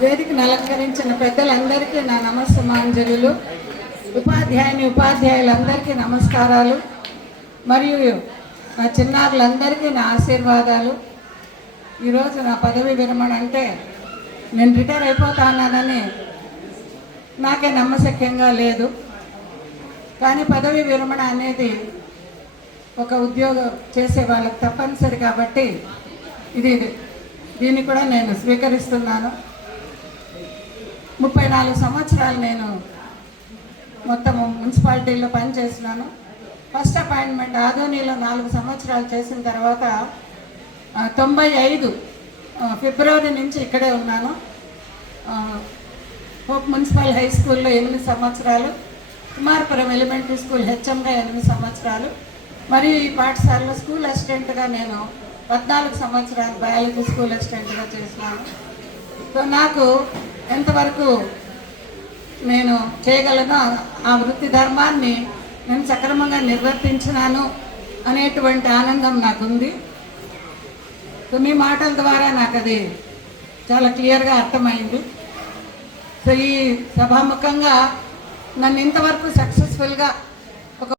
వేదికను అలంకరించిన పెద్దలందరికీ నా నమస్సమాంజలు ఉపాధ్యాయుని ఉపాధ్యాయులందరికీ నమస్కారాలు మరియు నా చిన్నారులందరికీ నా ఆశీర్వాదాలు. ఈరోజు నా పదవి విరమణ అంటే నేను రిటైర్ అయిపోతానని నాకే నమ్మశక్యంగా లేదు. కానీ పదవి విరమణ అనేది ఒక ఉద్యోగం చేసే వాళ్ళకి తప్పనిసరి కాబట్టి ఇది దీన్ని కూడా నేను స్వీకరిస్తున్నాను. ముప్పై నాలుగు సంవత్సరాలు నేను మొత్తం మున్సిపాలిటీలో పనిచేసినాను ఫస్ట్ అపాయింట్మెంట్ ఆధోనిలో నాలుగు సంవత్సరాలు చేసిన తర్వాత తొంభై ఐదు ఫిబ్రవరి నుంచి ఇక్కడే ఉన్నాను. ఆ, హోప్ మున్సిపల్ హై స్కూల్లో ఎనిమిది సంవత్సరాలు కుమార్పురం ఎలిమెంటరీ స్కూల్ హెచ్ఎంగా ఎనిమిది సంవత్సరాలు. మరియు ఈ పాఠశాలలో స్కూల్ అసిస్టెంట్గా నేను పద్నాలుగు సంవత్సరాలు బయాలజీ స్కూల్ అసిస్టెంట్గా చేసినాను సో నాకు ఎంతవరకు నేను చేయగలను ఆ వృత్తి ధర్మాన్ని నేను సక్రమంగా నిర్వర్తించినాను అనేటువంటి ఆనందం నాకుంది. సో మీ మాటల ద్వారా నాకు అది చాలా క్లియర్గా అర్థమైంది. సో ఈ సభాముఖంగా నన్ను ఇంతవరకు సక్సెస్ఫుల్గా